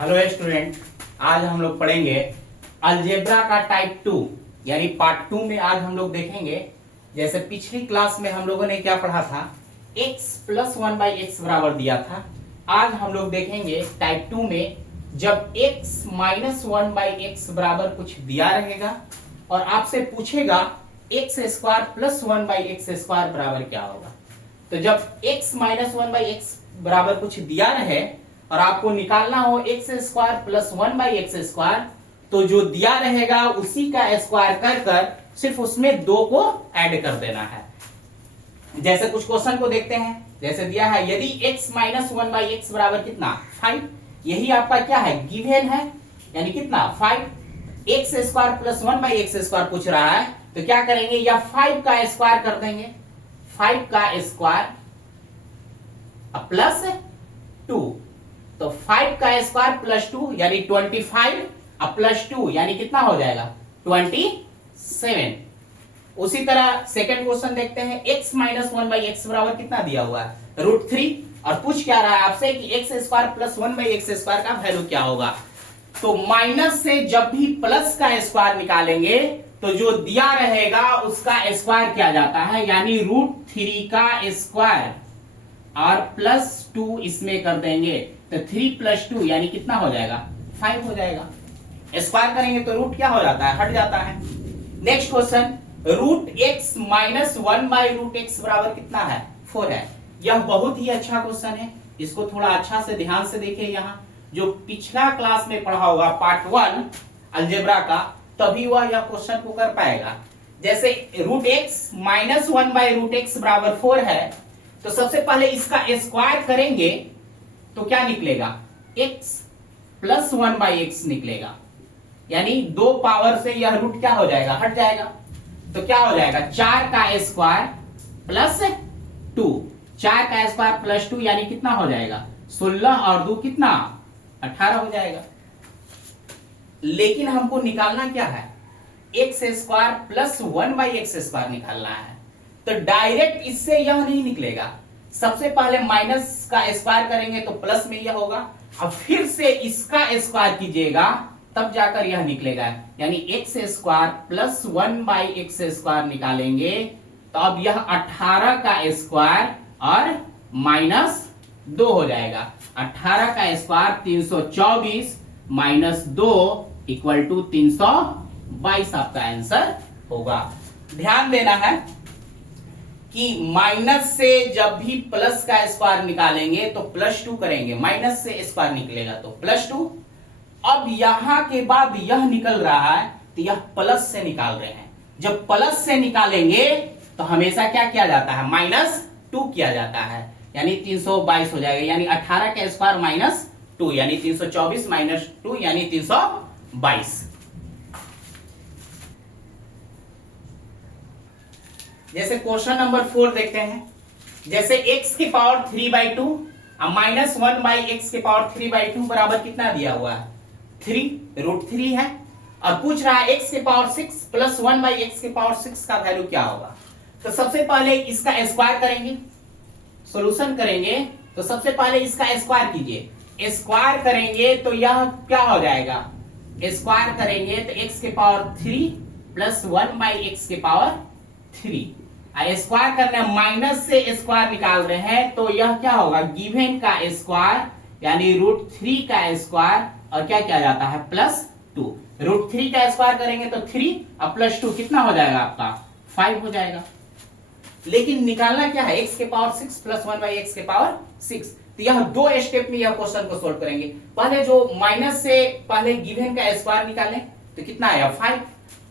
Hello student, आज हम लोग पढ़ेंगे अलजेब्रा का टाइप 2 यानी पार्ट 2 में। आज हम लोग देखेंगे, जैसे पिछली क्लास में हम लोगों ने क्या पढ़ा था, x प्लस 1/x बराबर दिया था। आज हम लोग देखेंगे टाइप 2 में जब x माइनस 1/x बराबर कुछ दिया रहेगा और आपसे पूछेगा x square plus 1/x square बराबर क्या होगा। तो जब x माइनस 1/x बराबर कुछ दिया रहे और आपको निकालना हो x square plus 1/x square, तो जो दिया रहेगा उसी का स्क्वायर कर कर सिर्फ उसमें 2 को ऐड कर देना है। जैसे कुछ क्वेश्चन को देखते हैं, जैसे दिया है यदि x माइनस 1/x बराबर कितना 5, यही आपका क्या है गिवन है, यानी कितना 5। x square plus 1/x square पूछ रहा है, तो क्या करेंगे, या 5 का स्क्वायर कर देंगे, 5 का स्क्वायर प्लस 2, तो 5 का स्क्वायर प्लस 2 यानी 25 अब प्लस 2 यानी कितना हो जाएगा 27। उसी तरह सेकंड क्वेश्चन देखते हैं, x माइनस 1/x बराबर कितना दिया हुआ है √3, और पूछ क्या रहा है आपसे कि x square plus 1/x square का वैल्यू क्या होगा। तो माइनस से जब भी प्लस का स्क्वायर निकालेंगे तो जो दिया रहेगा उसका स्क्वायर किया जाता है, यानी √3 का स्क्वायर और प्लस 2 इसमें कर देंगे, तो 3 प्लस 2 यानी कितना हो जाएगा 5 हो जाएगा। स्क्वायर करेंगे तो रूट क्या हो जाता है, हट जाता है। Next question, √x minus 1/√x बराबर कितना है 4 है। यह बहुत ही अच्छा क्वेश्चन है, इसको थोड़ा अच्छा से ध्यान से देखिए। यहाँ जो पिछला क्लास में पढ़ा होगा पार्ट 1 अलजेब्रा का, तभी वह यह क्वेश्चन को कर पाएगा। जैसे √x माइनस 1/√x बराबर 4 है, तो सबसे पहले इसका स्क्वायर करेंगे तो क्या निकलेगा, x प्लस 1/x निकलेगा, यानी 2 पावर से यह रूट क्या हो जाएगा, हट जाएगा। तो क्या हो जाएगा 4 का स्क्वायर प्लस 2, 4 का स्क्वायर प्लस 2 यानी कितना हो जाएगा 16 और 2 कितना 18 हो जाएगा। लेकिन हमको निकालना क्या है, x square plus 1/x square निकालना है। तो डायरेक्ट इससे यह नहीं निकलेगा, सबसे पहले माइनस का स्क्वायर करेंगे तो प्लस में यह होगा, अब फिर से इसका स्क्वायर कीजिएगा तब जाकर यह निकलेगा, यानी x square plus 1/x square निकालेंगे तो अब यह 18 का स्क्वायर और माइनस 2 हो जाएगा। 18 का स्क्वायर 324 माइनस 2 इक्वल टू 322 आपका आंसर होगा। ध्यान देना है कि माइनस से जब भी प्लस का स्क्वायर निकालेंगे तो प्लस 2 करेंगे, माइनस से स्क्वायर निकलेगा तो प्लस 2। अब यहां के बाद यह निकल रहा है तो यह प्लस से निकाल रहे हैं। जब प्लस से निकालेंगे तो हमेशा क्या किया जाता है, -2 किया जाता है, यानी 322 हो जाएगा। यानी 18 का स्क्वायर माइनस 2 यानी 324 माइनस 2 यानी 322। जैसे क्वेश्चन नंबर 4 देखते हैं, जैसे x की पावर 3/2 और माइनस 1/x की पावर 3/2 बराबर कितना दिया हुआ है 3, √3 है, और पूछ रहा है x की पावर 6 प्लस 1/x की पावर 6 का वैल्यू क्या होगा। तो सबसे पहले इसका स्क्वायर करेंगे, सॉल्यूशन करेंगे, तो सबसे पहले इसका स्क्वायर कीजिए। स्क्वायर करेंगे तो यह क्या हो जाएगा, स्क्वायर करेंगे तो x की पावर 3 प्लस 1/x की पावर 3, स्क्वायर करना माइनस से स्क्वायर निकाल रहे हैं तो यह क्या होगा गिवन का स्क्वायर यानी √3 का स्क्वायर और क्या किया जाता है प्लस 2। √3 का स्क्वायर करेंगे तो 3 और प्लस 2 कितना हो जाएगा आपका 5 हो जाएगा। लेकिन निकालना क्या है, x के पावर 6 प्लस 1/x के पावर 6। तो यह 2 स्टेप में यह क्वेश्चन को सोल्व करेंगे। पहले जो माइनस से पहले गिवन का स्क्वायर निकालें तो कितना आया 5,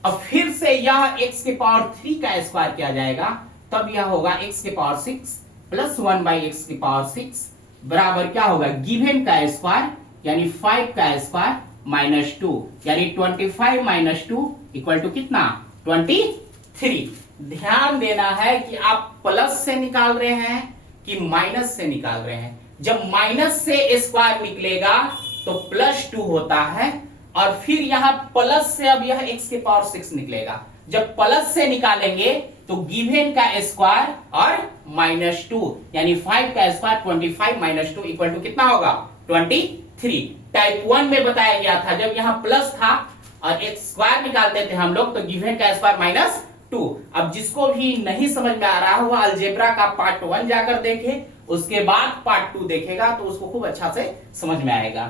अब फिर से यह x के पावर 3 का स्क्वायर किया जाएगा, तब यह होगा x के पावर 6 प्लस 1/x की पावर 6 बराबर क्या होगा गिवन का स्क्वायर यानी 5 का स्क्वायर माइनस 2 यानी 25 माइनस 2 इक्वल टू कितना 23। ध्यान देना है कि आप प्लस से निकाल रहे हैं कि माइनस से निकाल रहे हैं। जब माइनस से स्क्वायर निकलेगा तो प्लस 2 होता है, और फिर यहां प्लस से अब यह x के पावर 6 निकलेगा। जब प्लस से निकालेंगे तो गिवन का स्क्वायर और -2 यानी 5 का स्क्वायर 25 -2 इक्वल टू कितना होगा 23। टाइप 1 में बताया गया था, जब यहाँ प्लस था और एक स्क्वायर निकालते थे हम लोग तो गिवन का स्क्वायर माइनस 2। अब जिसको भी नहीं समझ में आ रहा हो अलजेब्रा का पार्ट 1 जाकर देखे, उसके बाद पार्ट 2 देखेगा तो उसको खूब अच्छा से समझ में आएगा।